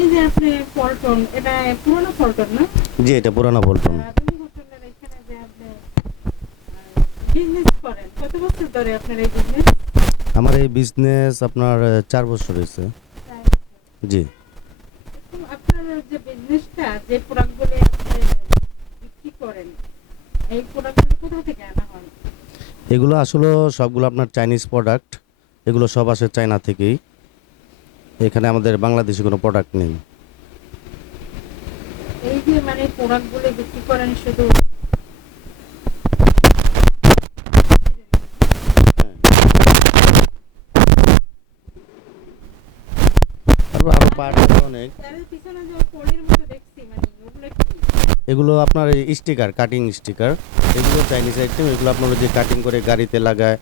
এই যে আপনি পল্টন এটা পুরনো পল্টন না? জি এটা পুরানো পল্টন। এখানে যে আপনি বিজনেস করেন কত বছর ধরে আপনার এই বিজনেস আমার এই বিজনেস আপনার চার বছর হয়েছে। জি। আপনার যে বিজনেসটা যে প্রোডাক্টগুলো আপনি বিক্রি করেন এই প্রোডাক্টগুলো কোথা থেকে আনা হয়? এগুলো আসলে সবগুলো আপনার চাইনিজ প্রোডাক্ট এগুলো সব আসে চায়না থেকেই। এখানে আমাদের বাংলাদেশি কোনো প্রোডাক্ট নেই। এই যে মানে প্রোডাক্টগুলো বিক্রি করেন শুধু তারপর আরও পার্ট অনেক। মানে এগুলো আপনার স্টিকার কাটিং স্টিকার এগুলো চাইনিজ আইটেম এগুলো আপনার যে কাটিং করে গাড়িতে লাগায়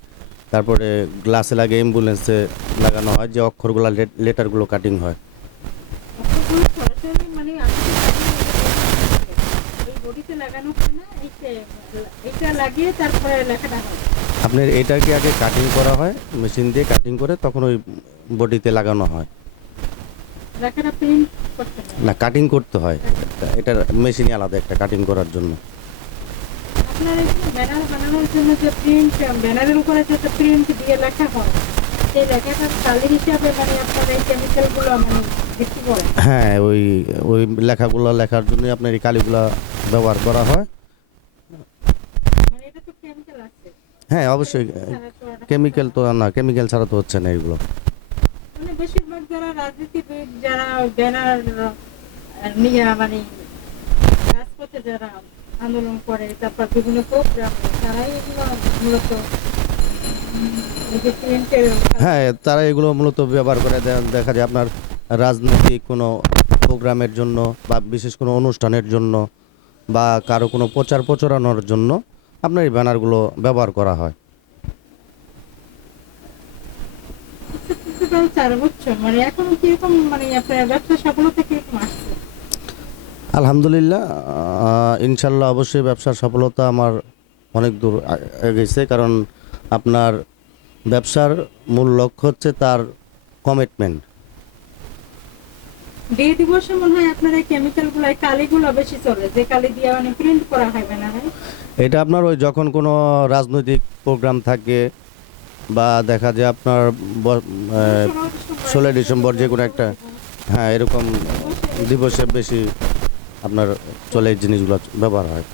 তারপরে গ্লাসে লাগে অ্যাম্বুলেন্সে লাগানো হয় যে অক্ষরগুলো লেটারগুলো কাটিং হয়। মানে আপনার এটাকে আগে কাটিং করা হয়? মেশিন দিয়ে কাটিং করে তখন ওই বডিতে লাগানো হয়? না কাটিং করতে হয়। এটা- মেশিনই আলাদা একটা কাটিং করার জন্য। আপনার এখানে ব্যানার বানানোর জন্য যে প্রিন্ট ব্যানারের উপরে যে প্রিন্ট দিয়ে লেখা হয় সেই লেখাটার কালি হিসাবে মানে আপনার এই কেমিক্যালগুলো মানে বিক্রি হ্যাঁ ওই ওই লেখাগুলো লেখার জন্য আপনার এই কালিগুলো ব্যবহার করা হয়। মানে হ্যাঁ অবশ্যই কেমিক্যাল তো না কেমিক্যাল ছাড়া তো হচ্ছে না এগুলো। মানে বেশিরভাগ যারা রাজনীতিবিদ যারা ব্যানার নিয়ে মানে রাজপথে যারা আন্দোলন করে তারপর বিভিন্ন প্রোগ্রাম তারাই এগুলো মূলত হ্যাঁ তারা এগুলো মূলত ব্যবহার করে। দেখা যায় আপনার রাজনৈতিক কোনো প্রোগ্রামের জন্য বা বিশেষ কোনো অনুষ্ঠানের জন্য বা কারও কোনো প্রচার প্রচারণার জন্য আপনার এই ব্যানারগুলো ব্যবহার করা হয়। মানে এখন কীরকম মানে আপনার ব্যবসা সফলতা কীরকম আসছে? আলহামদুলিল্লাহ ইনশাল্লাহ অবশ্যই ব্যবসার সফলতা আমার অনেক দূর এগিয়েছে কারণ আপনার ব্যবসার মূল লক্ষ্য হচ্ছে তার কমিটমেন্ট ডে দিবসে মনে হয় আপনার কেমিক্যালগুলো কালিগুলো বেশি চলে যে কালি দিয়ে মানে প্রিন্ট করা হয় ব্যানারে এটা আপনার ওই যখন কোনো রাজনৈতিক প্রোগ্রাম থাকে বা দেখা যায় আপনার ষোলোই ডিসেম্বর যে কোনো একটা হ্যাঁ এরকম দিবসে বেশি আপনার চলে জিনিসগুলো ব্যবহার হয়।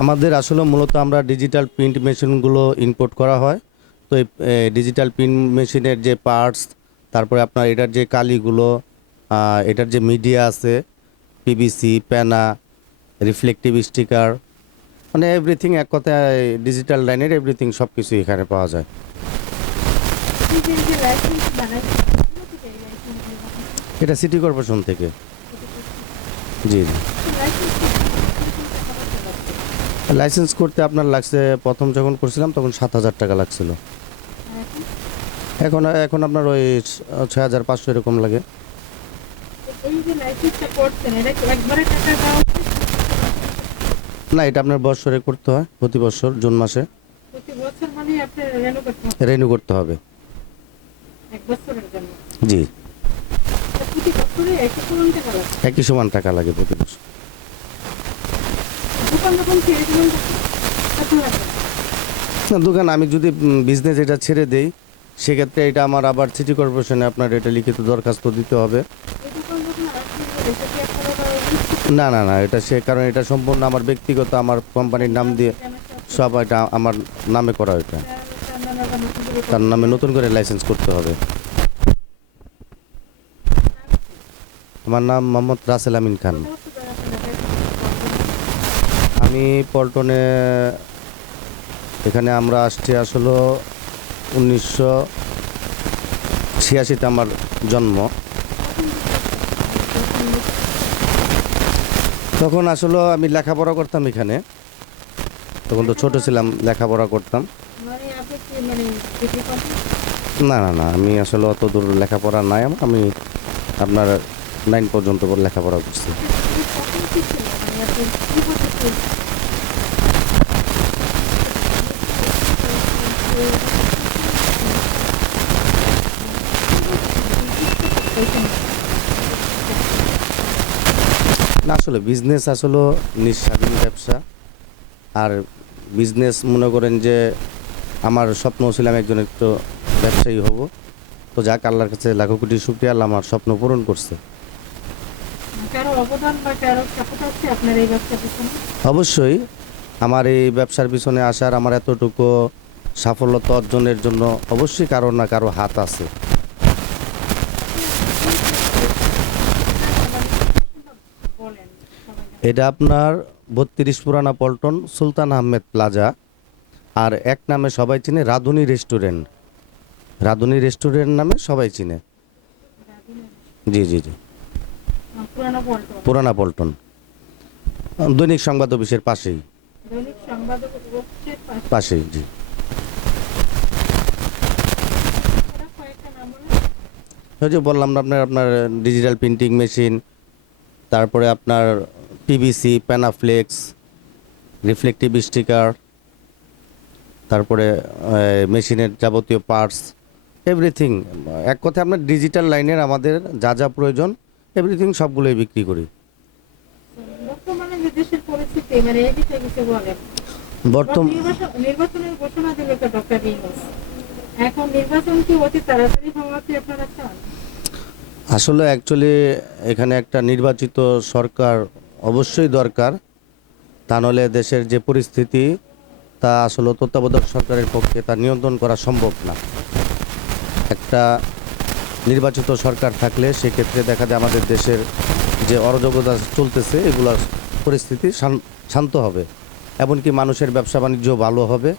আমাদের আসলে মূলত আমরা ডিজিটাল প্রিন্ট মেশিনগুলো ইম্পোর্ট করা হয়। তো এই ডিজিটাল প্রিন্ট মেশিনের যে পার্টস তারপরে আপনার এটার যে কালিগুলো এটার যে মিডিয়া আছে পিবিসি প্যানা রিফ্লেকটিভ স্টিকার মানে এভরিথিং এক কথায় ডিজিটাল লাইনের এভরিথিং সব কিছু এখানে পাওয়া যায়? এটা সিটি কর্পোরেশন থেকে জি লাইসেন্স করতে আপনার লাগছে, প্রথম যখন করছিলাম তখন সাত হাজার টাকা লাগছিল এখন এখন আপনার ওই ছয় হাজার পাঁচশো এরকম লাগে? না এটা আপনার বৎসরে করতে হয় প্রতি বছর জুন মাসে। বছর মানে রেনু করতে হবে? জি। বছরে একই সমান টাকা লাগে? প্রতি বছর। কত লাগবে না দোকান আমি যদি বিজনেস এটা ছেড়ে দেই সেক্ষেত্রে এটা আমার আবার সিটি কর্পোরেশনে আপনার এটা লিখিত দরখাস্ত দিতে হবে। না না না, এটা সে কারণ এটা সম্পূর্ণ আমার ব্যক্তিগত, আমার কোম্পানির নাম দিয়ে সব এটা আমার নামে করা এটা তার নামে নতুন করে লাইসেন্স করতে হবে। আমার নাম মোহাম্মদ রাসেল আমিন খান। আমি পল্টনে, এখানে আমরা আসছি আসলে উনিশশো ছিয়াশিতে আমার জন্ম। তখন আসলে আমি লেখাপড়া করতাম এখানে। তখন তো ছোট ছিলাম লেখাপড়া করতাম। না না না আমি আসলে অত দূর লেখাপড়া নাই আমার আমি আপনার নাইন পর্যন্ত লেখাপড়া করছি। Thank you. না আসলে বিজনেস আসলে নিঃস্বাধীন ব্যবসা। আর বিজনেস মনে করেন যে আমার স্বপ্ন ছিল আমি একজন একটু ব্যবসায়ী হব। তো যাক আল্লাহর কাছে লাখো কোটি শুক্রিয়া আল্লাহ আমার স্বপ্ন পূরণ করছে। অবশ্যই আমার এই ব্যবসার পিছনে আসার আমার এতটুকু সাফল্যতা অর্জনের জন্য অবশ্যই কারও না কারও হাত আছে বলেন সবাই এটা আপনার বত্রিশ পুরানা পল্টন সুলতান আহমেদ প্লাজা। আর এক নামে সবাই চিনে রাধুনী রেস্টুরেন্ট। রাধুনী রেস্টুরেন্ট নামে সবাই চিনে। জি জি জি। পুরানা পল্টন। দৈনিক সংবাদ অফিসের পাশেই। পাশেই জি। ওই যে বললাম না আপনার আপনার ডিজিটাল প্রিন্টিং মেশিন তারপরে আপনার পিভিসি প্যানাফ্লেক্স রিফ্লেকটিভ স্টিকার তারপরে মেশিনের যাবতীয় পার্টস এভরিথিং এক কথায় আপনার ডিজিটাল লাইনের আমাদের যা যা প্রয়োজন এভরিথিং সবগুলোই বিক্রি করি। বর্তমানে মানে বর্তমান নির্বাচনের ঘোষণা দিল ডক্টর এখন নির্বাচন কি অতি তাড়াতাড়ি হওয়া কি আপনারা চান? আসলে অ্যাকচুয়ালি এখানে একটা নির্বাচিত সরকার অবশ্যই দরকার। তা নাহলে দেশের যে পরিস্থিতি, তা আসলে তত্ত্বাবধায়ক সরকারের পক্ষে তা নিয়ন্ত্রণ করা সম্ভব না। একটা নির্বাচিত সরকার থাকলে সেক্ষেত্রে দেখা যায় আমাদের দেশের যে অরাজকতা চলতেছে, এগুলোর পরিস্থিতি শান্ত হবে। এমনকি মানুষের ব্যবসা বাণিজ্য ভালো হবে।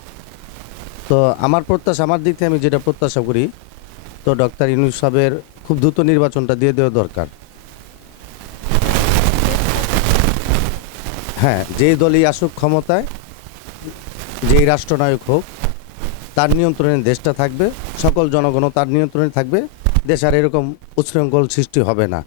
তো আমার প্রত্যাশা, আমার দিক থেকে আমি যেটা প্রত্যাশা করি, তো ডক্টর ইউনুস সাহেবের খুব দ্রুত নির্বাচনটা দিয়ে দেওয়া দরকার। হ্যাঁ যেই দলই আসুক ক্ষমতায়, যেই রাষ্ট্রনায়ক হোক, তার নিয়ন্ত্রণে দেশটা থাকবে, সকল জনগণও তার নিয়ন্ত্রণে থাকবে, দেশ আর এরকম উচ্ছৃঙ্খল সৃষ্টি হবে না।